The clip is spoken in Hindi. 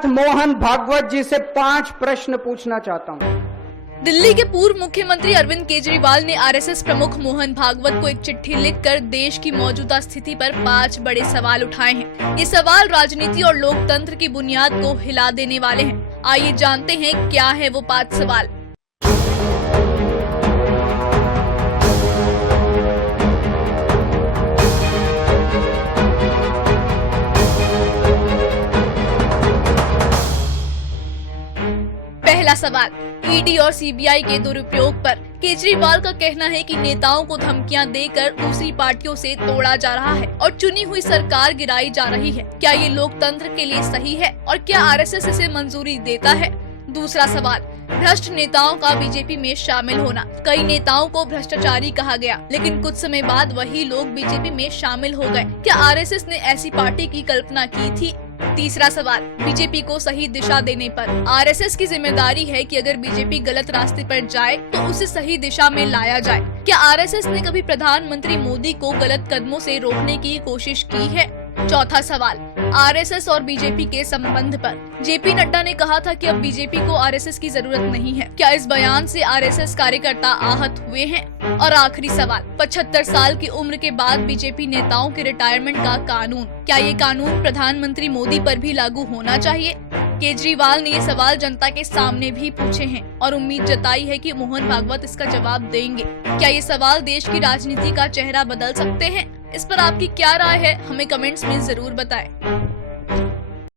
साथ मोहन भागवत जी से 5 प्रश्न पूछना चाहता हूं। दिल्ली के पूर्व मुख्यमंत्री अरविंद केजरीवाल ने आरएसएस प्रमुख मोहन भागवत को एक चिट्ठी लिखकर देश की मौजूदा स्थिति पर 5 बड़े सवाल उठाए हैं। ये सवाल राजनीति और लोकतंत्र की बुनियाद को हिला देने वाले हैं। आइए जानते हैं क्या है वो 5 सवाल। पहला सवाल, ईडी और सीबीआई के दुरुपयोग पर केजरीवाल का कहना है कि नेताओं को धमकियां देकर दूसरी पार्टियों से तोड़ा जा रहा है और चुनी हुई सरकार गिराई जा रही है। क्या ये लोकतंत्र के लिए सही है और क्या आरएसएस इसे मंजूरी देता है? दूसरा सवाल, भ्रष्ट नेताओं का बीजेपी में शामिल होना। कई नेताओं को भ्रष्टाचारी कहा गया, लेकिन कुछ समय बाद वही लोग बीजेपी में शामिल हो गए। क्या आरएसएस ने ऐसी पार्टी की कल्पना की थी? तीसरा सवाल, बीजेपी को सही दिशा देने पर आरएसएस की जिम्मेदारी है कि अगर बीजेपी गलत रास्ते पर जाए तो उसे सही दिशा में लाया जाए। क्या आरएसएस ने कभी प्रधानमंत्री मोदी को गलत कदमों से रोकने की कोशिश की है? चौथा सवाल, आरएसएस और बीजेपी के संबंध पर जेपी नड्डा ने कहा था कि अब बीजेपी को आरएसएस की जरूरत नहीं है। क्या इस बयान से आरएसएस कार्यकर्ता आहत हुए हैं? और आखिरी सवाल, 75 साल की उम्र के बाद बीजेपी नेताओं के रिटायरमेंट का कानून, क्या ये कानून प्रधानमंत्री मोदी पर भी लागू होना चाहिए? केजरीवाल ने ये सवाल जनता के सामने भी पूछे हैं और उम्मीद जताई है कि मोहन भागवत इसका जवाब देंगे। क्या ये सवाल देश की राजनीति का चेहरा बदल सकते हैं? इस पर आपकी क्या राय है, हमें कमेंट्स में जरूर बताएं।